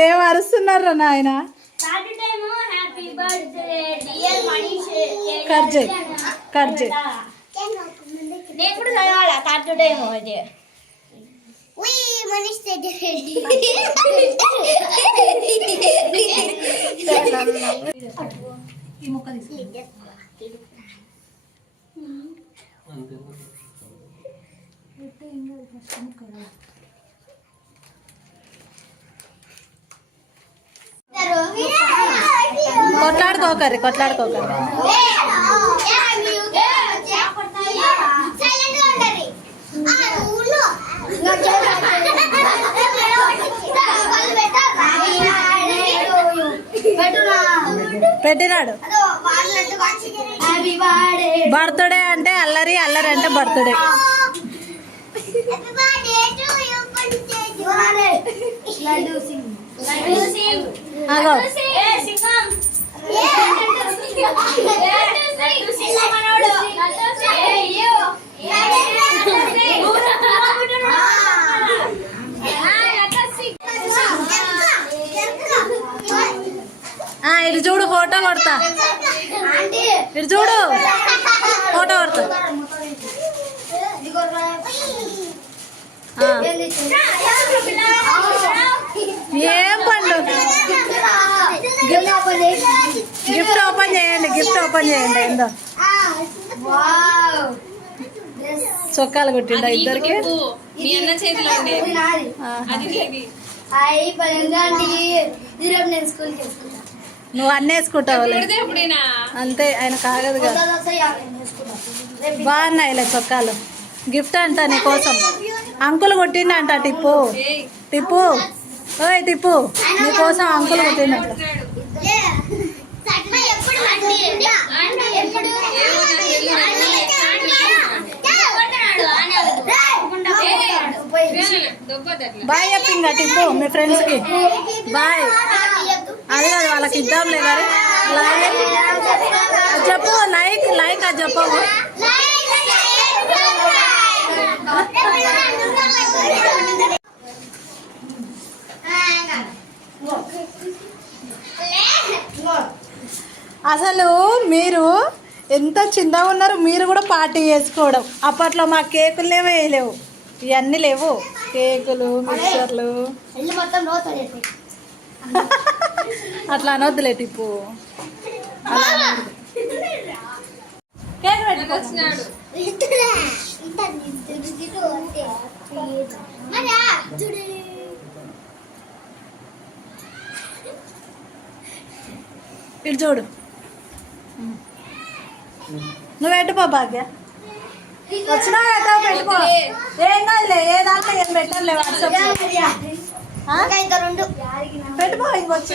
ఏం అరుస్తున్నారా నాయన? కర్జే కర్జే నేను కూడా చదవాలా థర్డ్ టైం అది మనీష్ కొట్లాడుకోకర్రి కొట్లాడుకోకర్రి. పెట్టినాడు బర్త్డే అంటే అల్లరి, అల్లరి అంటే బర్త్డే. అగో ఇటు చూడు, ఫోటో కొడతా. ఇటు చూడు, ఫోటో కొడతా. ఏం పండు? గిఫ్ట్ ఓపెన్ చేయండి, గిఫ్ట్ ఓపెన్ చేయండి. ఏందో చొక్కాలు కొట్టిండా ఇద్దరికి? నువ్వు అన్నీ వేసుకుంటావు అంతే, ఆయన కాగదు కదా. బాగున్నాయిలే చొక్కాలు. గిఫ్ట్ అంట నీ కోసం. అంకుల్ కొట్టిండంట టిప్పు. టిప్పు, ఓయ్ టిప్పు, నీ కోసం అంకుల్ కొట్టిండంట. బాయ్ చెప్పిందా టిప్పు మీ ఫ్రెండ్స్ కి? బాయ్. అదే అది వాళ్ళకి ఇద్దాంలే మరి. లైక్ చెప్పు, లైక్ లైక్ అది చెప్పవు. అసలు మీరు ఎంత చిన్నగా ఉన్నారు, మీరు కూడా పార్టీ చేసుకోవడం. అప్పట్లో మా కేకులు వేయలేవు, ఇవన్నీ లేవు, కేకులు మిక్చర్లు. అట్లా అనొద్దులే టిప్పు. కేక్ పెట్టుకొచ్చినాడు. ఇటు చూడు, నువ్వు పెట్టుకో భాగ్య. వచ్చినా పెట్టుకో, ఏం కాదులే. ఏ దాంట్లో ఏం పెట్టారులే వాట్సాప్ పెట్టుకో. ఇంకొచ్చి